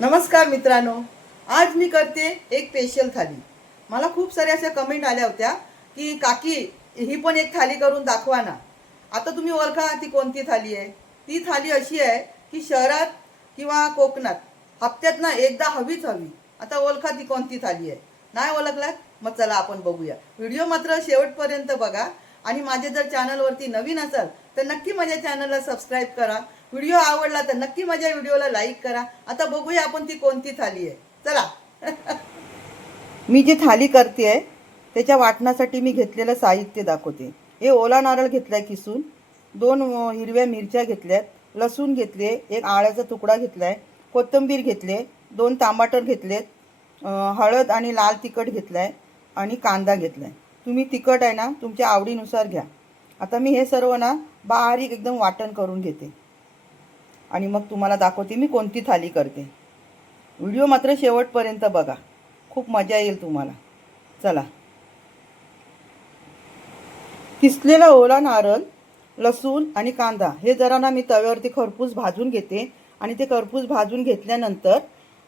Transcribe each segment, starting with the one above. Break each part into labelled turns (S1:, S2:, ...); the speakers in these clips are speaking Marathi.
S1: नमस्कार मित्रांनो. आज मी करते एक स्पेशल थाली. मला खूप साऱ्या अशा कमेंट आल्या होत्या की काकी ही पण एक थाली करून दाखवा ना. आता तुम्ही ओळखा ती कोणती थाली आहे. ती थाली अशी आहे की शहरात किंवा कोकणात हप्त्यात ना एकदा हवीच हवी. आता ओळखा ती कोणती थाली आहे. नाही ओळखलात? मग चला आपण बघूया. व्हिडिओ मात्र शेवटपर्यंत बघा. आणि माझे जर चॅनलवरती नवीन असाल तर नक्की माझ्या चॅनलला सबस्क्राईब करा. व्हिडिओ आवडला तर नक्की माझ्या व्हिडिओला लाईक करा. आता बघूया आपण ती कोणती थाली आहे. चला. मी जी थाली करते आहे त्याच्या वाटणासाठी मी घेतलेलं साहित्य दाखवते. हे ओला नारळ घेतलाय किसून दोन हिरव्या मिरच्या घेतल्यात लसूण घेतले एक आळ्याचा तुकडा घेतलाय कोथिंबीर घेतले दोन टमाटर घेतलेत हळद आणि लाल तिखट घेतलाय आणि कांदा घेतलाय. तुम्ही तिखट आहे ना तुमच्या आवडीनुसार घ्या. आता मी हे सर्व ना बारीक एकदम वाटण करून घेते. आणि मग तुम्हाला दाखवते मी कोणती थाली करते. व्हिडिओ मात्र शेवटपर्यंत बघा. खूप मजा येईल तुम्हाला. चला. किसलेला ओला नारळ लसूण आणि कांदा हे जरा ना मी तव्यावरती खरपूस भाजून घेते. आणि ते खरपूस भाजून घेतल्यानंतर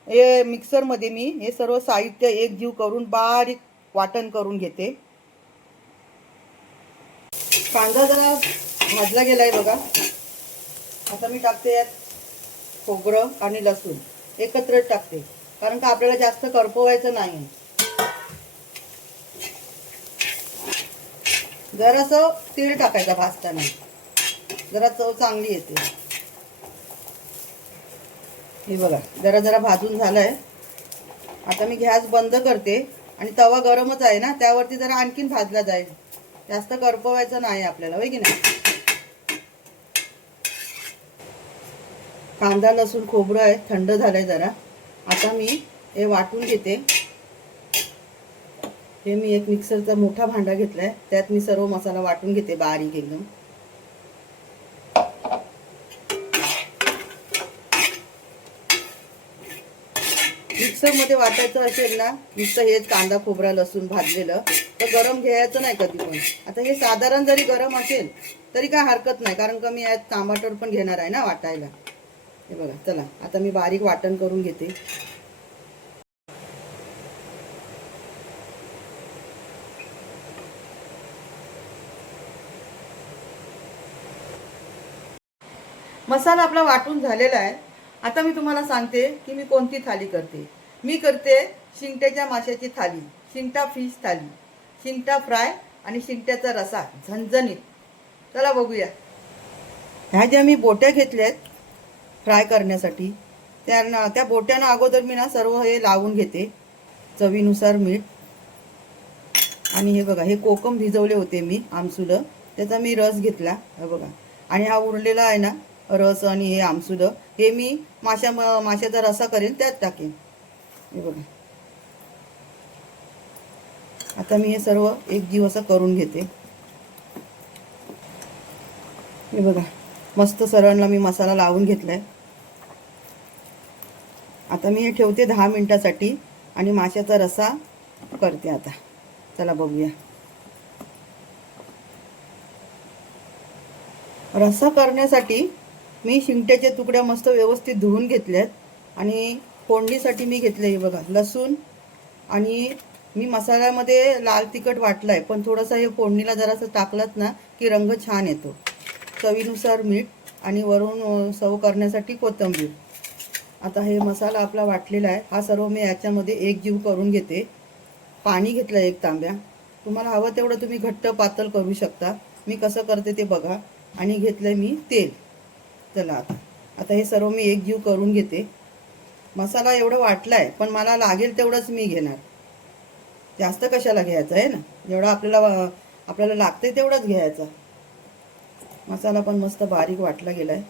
S1: हे मिक्सरमध्ये मी हे सर्व साहित्य एक जीव करून बारीक वाटण करून घेते. कांदा जरा भाजला गेलाय बघा. आता मी टाकते यात खोबरं आणि लसूण. एकत्रच टाकते. कारण का आपल्याला जास्त करपवायचं नाही. जरासं तीळ टाकायचा भाजताना. जरा चव चांगली येते. हे बघा जरा जरा भाजून झालंय. आता मी गॅस बंद करते आणि तवा गरमच आहे ना त्यावरती जरा आणखीन भाजला जाईल. जास्त करपवायचं नाही आपल्याला होय की नाही? कांदा लसूण खोबरं आहे थंड झालंय जरा. आता मी हे वाटून घेते. हे मी एक मिक्सरचा मोठा भांडा घेतलाय. त्यात मी सर्व मसाला वाटून घेते बारीक एकदम. मिक्सरमध्ये वाटायचं असेल ना नुसतं हेच कांदा खोबरा लसूण भाजलेलं तर गरम घ्यायचं नाही कधी पण. आता हे साधारण जरी गरम असेल तरी काय हरकत नाही कारण का मी यात टमाटर पण घेणार आहे ना वाटायला. हे बघा चला आता मी बारीक वाटण करून घेते. मसाला आपला वाटून झालेला आहे. आता मी तुम्हाला सांगते की मी कोणती थाली करते. मी करते शिंगट्याच्या माशाची थाली शिंगटा फिश थाली शिंगटा फ्राय आणि शिंगट्याचा रसा झणझणीत. चला बघूया. ह्या ज्या मी बोट्या घेतल्यात फ्राय करण्यासाठी त्यांना त्या बोट्यानं अगोदर मी ना सर्व हे लावून घेते चवीनुसार मीठ. आणि हे बघा हे कोकम भिजवले होते मी आमसुलं. त्याचा मी रस घेतला हे बघा. आणि हा उरलेला आहे ना रस आणि हे आमसुलं हे मी माशा म- माशाचा रसा करेन त्यात टाकेन. हे बघा. आता मी हे सर्व एक जीव असं करून घेते. हे बघा. मस्त सरळला मी मसाला लावून घेतलाय. आता मी हे ठेवते दहा मिनिटासाठी आणि माशाचा रसा करते आता. चला बघूया. रस्सा करण्यासाठी मी शिंगट्याचे तुकड्या मस्त व्यवस्थित धुवून घेतल्यात आणि फोडणीसाठी मी घेतले हे बघा लसूण आणि मी मसाल्यामध्ये लाल तिखट वाटलाय पण थोडंसं हे फोडणीला जरासं टाकलात ना की रंग छान येतो. चवीनुसार मीठ आणि वरून सव करण्यासाठी कोथिंबीर. आता हे मसाला आपला वाटलेला आहे हा सर्व मी याच्यामध्ये एक जीव करून घेते. पाणी घेतलं एक तांब्या. तुम्हाला हवं तेवढं तुम्ही घट्ट पातळ करू शकता. मी कसं करते ते बघा. आणि घेतलं मी तेल. चला आता. आता हे सर्व मी एक जीव करून घेते. मसाला एवढं वाटलाय पण मला लागेल तेवढंच मी घेणार. जास्त कशाला घ्यायचं आहे ना? जेवढा आपल्याला आपल्याला लागते तेवढंच घ्यायचा. मसाला पण मस्त बारीक वाटला गेलाय.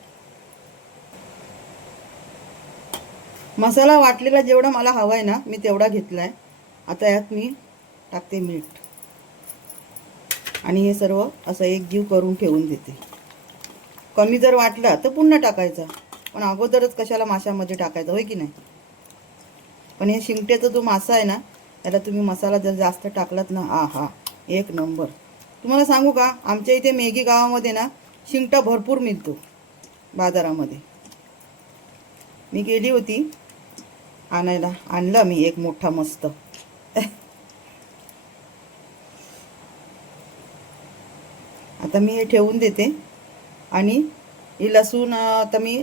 S1: मसाला वाटलेला जेवढा मला हवा आहे ना मी तेवढा घेतलाय. आता यात मी टाकते मीठ. आणि हे सर्व असं एक जीव करून ठेवून देते. कमी जर वाटला तर पुन्हा टाकायचा. पण अगोदरच कशाला माशामध्ये टाकायचं होय की नाही? पण हे शिंगट्याचा जो मासा आहे ना त्याला तुम्ही मसाला जर जास्त टाकलात ना हा हा एक नंबर. तुम्हाला सांगू का आमच्या इथे मेघी गावामध्ये ना शिंगटा भरपूर मिळतो बाजारामध्ये. मी गेली होती आणायला आणलं मी एक मोठा मस्त. आता मी हे ठेवून देते आणि ही लसूण आता मी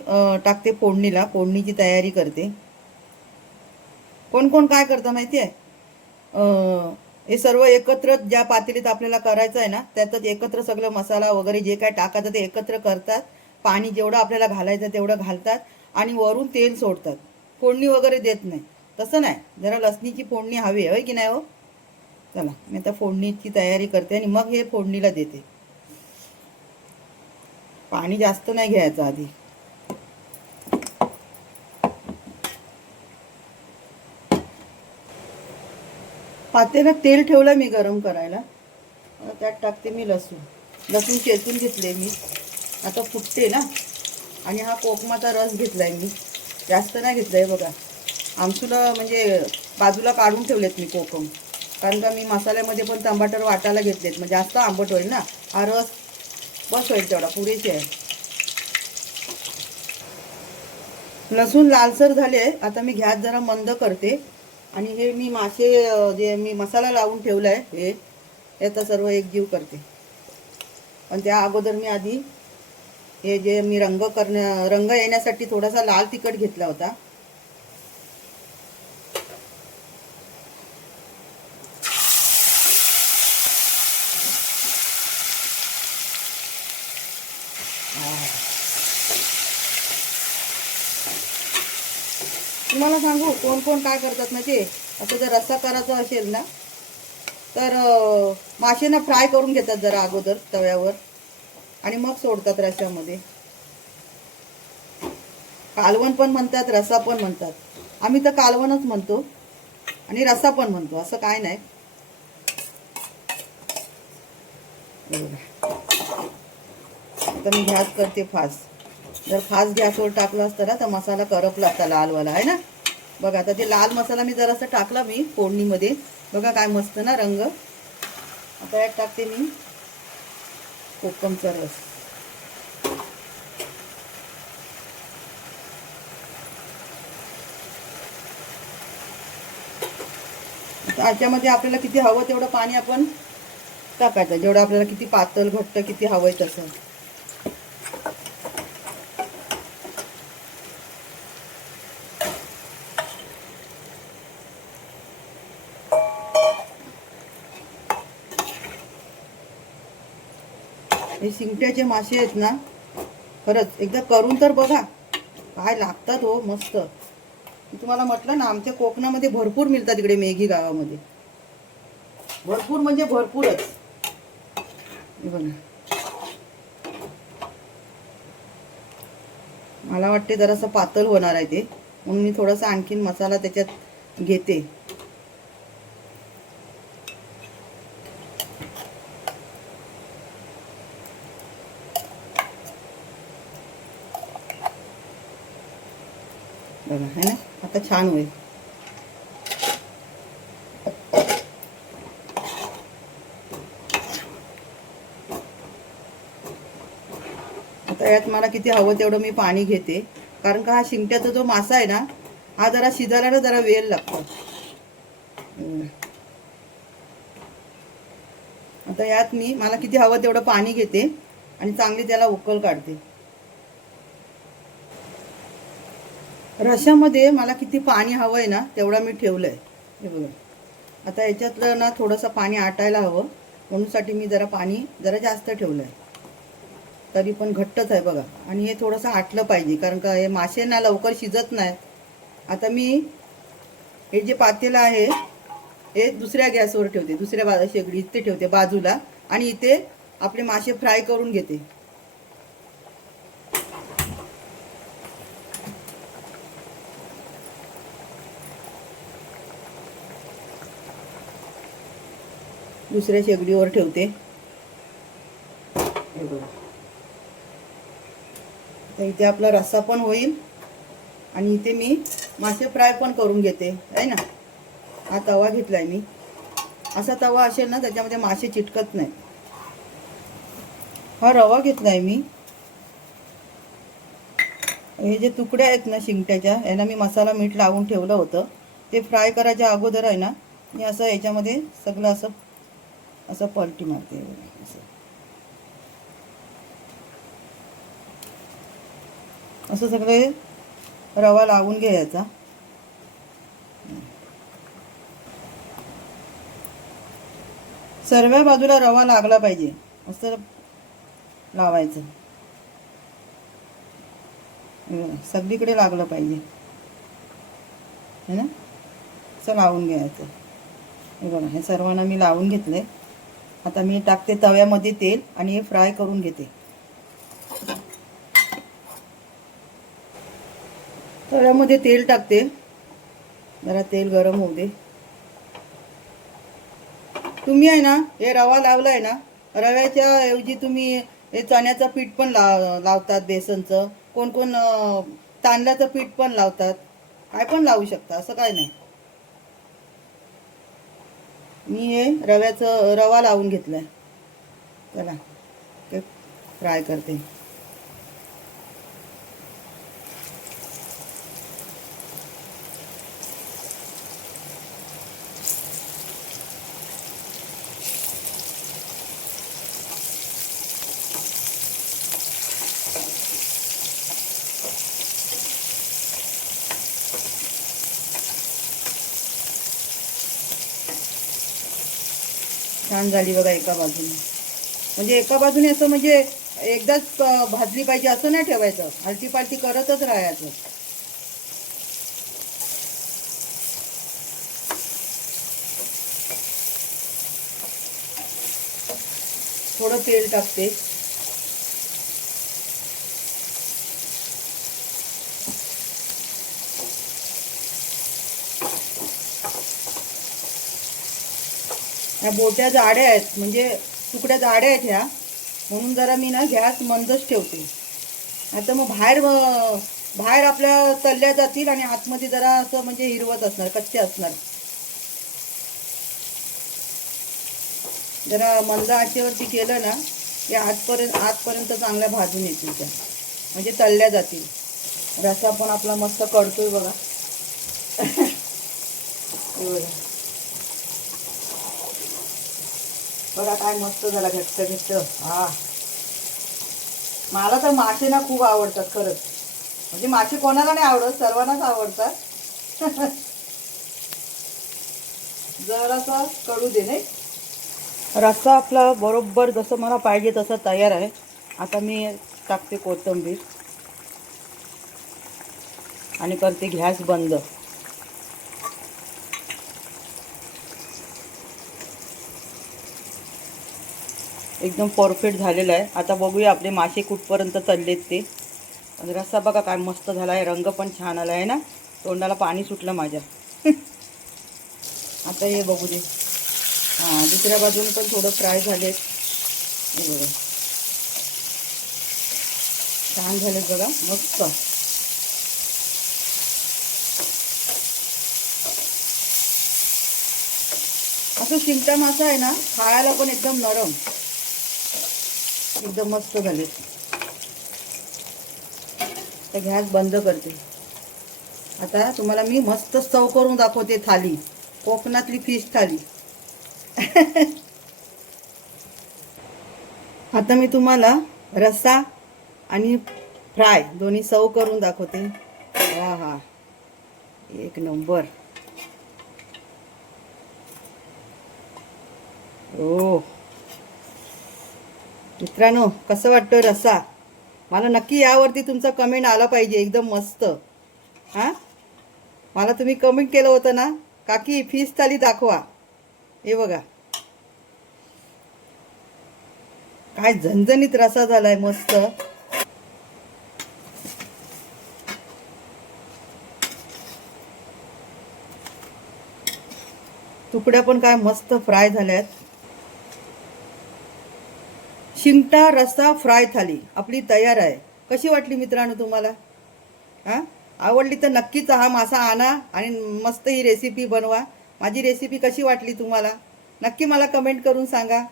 S1: टाकते फोडणीला. फोडणीची तयारी करते. कोण कोण काय करतं माहिती आहे हे सर्व एकत्र ज्या पातळीत आपल्याला करायचं आहे ना त्यातच एकत्र सगळं मसाला वगैरे जे काय टाकायचं ते एकत्र करतात. पाणी जेवढं आपल्याला घालायचं तेवढं घालतात आणि वरून तेल सोडतात. फोडणी वगैरे देत नाही. तसं नाही. जरा लसणीची फोडणी हवी आहे की नाही हो? चला मी आता फोडणीची तयारी करते आणि मग हे फोडणीला देते. पाणी जास्त नाही घ्यायचं आधी. पातेल्यात तेल ठेवलं मी गरम करायला. त्यात टाकते मी लसूण. लसूण चेचून घेतले मी. आता फुटते ना. आणि हा कोकमाचा रस घेतलाय मी. जास्त नाही घेतलाय बघा. आमसूला म्हणजे बाजूला काढून ठेवलेत मी कोकम. कारण का मी मसाल्यामध्ये पण टमाटर वाटायला घेतलेत. म्हणजे जास्त आंबट होईल ना. हा रस बस होईल तेवढा पुरेशी आहे. लसूण लालसर झाले आता मी घ्यात जरा मंद करते. आणि हे मी मासे जे मी मसाला लावून ठेवला आहे हे याचा सर्व एकजीव करते. पण त्या अगोदर मी आधी हे जे मी रंग करण्या रंग येण्यासाठी थोडासा लाल तिखट घेतला होता. तुम्हाला सांगू कोण कोण काय करतात ना ते? असं जर रस्सा करायचा असेल ना तर अं, मासेना फ्राय करून घेतात जरा अगोदर तव्यावर. आणि मग सोडतात रस्स्यामध्ये. कालवण पण म्हणतात रस्सा पण म्हणतात. आम्ही तर कालवणच म्हणतो. आणि रस्सा पण म्हणतो असं काय नाही. आता मी घ्यास करते फास्ट जर फास्ट गॅसवर टाकलं असतं ना तर मसाला करपला असता लालवाला आहे ना? बघा आता ते लाल मसाला मी जरासा टाकला मी फोडणीमध्ये बघा काय मस्त ना रंग. आता यात टाकते मी कोकमचा रस. याच्यामध्ये आपल्याला किती हवं तेवढं पाणी आपण टाकायचं जेवढं आपल्याला किती पातळ घट्ट किती हवं आहे तसं. हे शिंगट्याचे मासे आहेत ना खरंच एकदा करून तर बघा. काय लागतात हो मस्त. मी तुम्हाला म्हटलं ना आमच्या कोकणामध्ये भरपूर मिळतात इकडे मेघी गावामध्ये. भरपूर म्हणजे भरपूरच. बघा. मला वाटते जरासं पातळ होणार आहे ते. म्हणून मी थोडासा आणखीन मसाला त्याच्यात घेते बघा है ना आता छान होईल आता यात मला किती हवं तेवढं मी पाणी घेते. कारण का हा शिंगट्याचा जो मासा आहे ना हा जरा शिजायला ना जरा वेळ लागतो. आता यात मी मला किती हवं तेवढं पाणी घेते आणि चांगली त्याला उकल काढते. रशामध्ये मला किती पाणी हवं आहे ना तेवढा मी ठेवलं आहे हे बघा. आता याच्यातलं ना थोडंसं पाणी आटायला हवं. म्हणूनसाठी मी जरा पाणी जरा जास्त ठेवलं आहे तरी पण घट्टच आहे बघा. आणि हे थोडंसं आटलं पाहिजे कारण का हे मासे ना लवकर शिजत नाही आता मी हे जे पातेलं आहे हे दुसऱ्या गॅसवर ठेवते. दुसऱ्या बा शेगडी इथे ठेवते बाजूला. आणि इथे आपले मासे फ्राय करून घेते. दुसऱ्या शेगडीवर ठेवते. हे बघा. इथे आपला रस्सा पण होईल. आणि इथे मी मासे फ्राय पण करून घेते. आहे ना? हा तवा घेतलाय मी. असा तवा असेल ना त्याच्यामध्ये मासे चिटकत नाही. हा रवा घेतलाय मी. हे जे तुकडे आहेत ना शिंगट्याच्या यांना मी मसाला मीठ लावून ठेवलं होतं. ते फ्राय करायच्या अगोदर आहे ना मी असं याच्यामध्ये सगळं असं असं पलटी मारते असं. असं सगळे रवा लावून घ्यायचा. सर्व बाजूला रवा लागला पाहिजे असं लावायचं. सगळीकडे लागलं पाहिजे. है ना? असं लावून घ्यायचं. हे बघा हे सर्वांना मी लावून घेतले आता मी टाकते तव्यामध्ये तेल आणि हे फ्राय करून घेते. तव्यामध्ये तेल टाकते. जरा तेल गरम होऊ दे. तुम्ही आहे ना हे रवा लावलाय ना रव्याच्या ऐवजी तुम्ही हे चण्याचं पीठ पण लाव लावतात बेसनचं. कोण कोण तांदळाचं पीठ पण लावतात. काय पण लावू शकता असं काय नाही. मी हे रव्याचं रवा लावून घेतलाय. चला ते फ्राय करते. छान झाली बघा एका बाजूने. म्हणजे एका बाजूने असं म्हणजे एकदाच भाजली पाहिजे असं नाही ठेवायचं. आलटी पालटी करतच राहायचं. थोडं तेल टाकते. ह्या बोट्या जाड्या आहेत म्हणजे तुकड्या जाड्या आहेत ह्या. म्हणून जरा मी ना गॅस मंदच ठेवते. आता मग बाहेर बाहेर आपल्या तल्ल्या जातील आणि आतमध्ये जरा असं म्हणजे हिरवत असणार कच्चे असणार. जरा मंद आचेवरती केलं ना की आतपर्यंत आतपर्यंत चांगल्या भाजून येतील त्या. म्हणजे तळल्या जातील. रसा पण आपला मस्त कळतोय बघा. हे बघा बघा काय मस्त झाला घट्ट घट्ट. हा. मला तर मासे ना खूप आवडतात खरंच. म्हणजे मासे कोणाला नाही आवडत सर्वांनाच आवडतात. जरासा कळू दे नाही? रस्सा आपला बरोबर जसं मला पाहिजे तसं तयार आहे. आता मी टाकते कोथिंबीर. आणि करते गॅस बंद. एकदम परफेक्ट झालेलं आहे. आता बघूया आपले मासे कुठपर्यंत चाललेत ते. आणि रस्सा बघा काय मस्त झाला आहे रंग पण छान आला आहे ना? तोंडाला पाणी सुटलं माझ्या. आता हे बघू दे. हां दुसऱ्या बाजूने पण थोडं फ्राय झालेत. हे बघा. छान झालेत बघा. मस्त. असं शिमटा मासा आहे ना खायला पण एकदम नरम. एकदम मस्त झाले. तर गॅस बंद करते. आता तुम्हाला मी मस्त चव करून दाखवते थाली. कोकणातली फिश थाली. आता मी तुम्हाला रस्सा आणि फ्राय दोन्ही सव करून दाखवते. हा हा. एक नंबर. ओ. मित्रांनो कसं वाटतं रस्सा? मला नक्की यावरती तुमचा कमेंट आला पाहिजे एकदम मस्त. हां? मला तुम्ही कमेंट केलं होतं ना? काकी फीस थाली दाखवा. हे बघा. काय झणझणीत रसा झालाय मस्त. तुकड्या पण काय मस्त फ्राय झाल्यात. शिंगटा रस्सा फ्राय थाली. आपली तयार आहे. कशी वाटली मित्रांनो तुम्हाला? हां? आवडली तर नक्कीच हा मासा आणा आणि मस्त ही रेसिपी बनवा. माझी रेसिपी कशी वाटली तुम्हाला? नक्की मला कमेंट करून सांगा.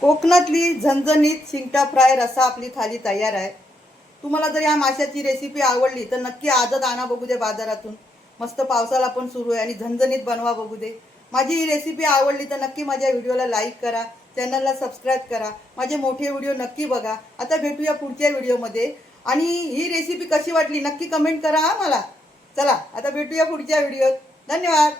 S1: कोकणातली झणझणीत शिंगटा फ्राय रसा आपली थाली तयार आहे. तुम्हाला जर या माशाची रेसिपी आवडली तर नक्की आजच आणा बघू दे बाजारातून. मस्त पावसाला पण सुरू आहे आणि झणझणीत बनवा बघू दे. माझी ही रेसिपी आवडली तर नक्की माझ्या व्हिडिओला लाईक करा चॅनलला सबस्क्राईब करा माझे मोठे व्हिडिओ नक्की बघा. आता भेटूया पुढच्या व्हिडिओमध्ये. आणि ही रेसिपी कशी वाटली नक्की कमेंट करा हा मला. चला आता भेटूया पुढच्या व्हिडिओत. धन्यवाद.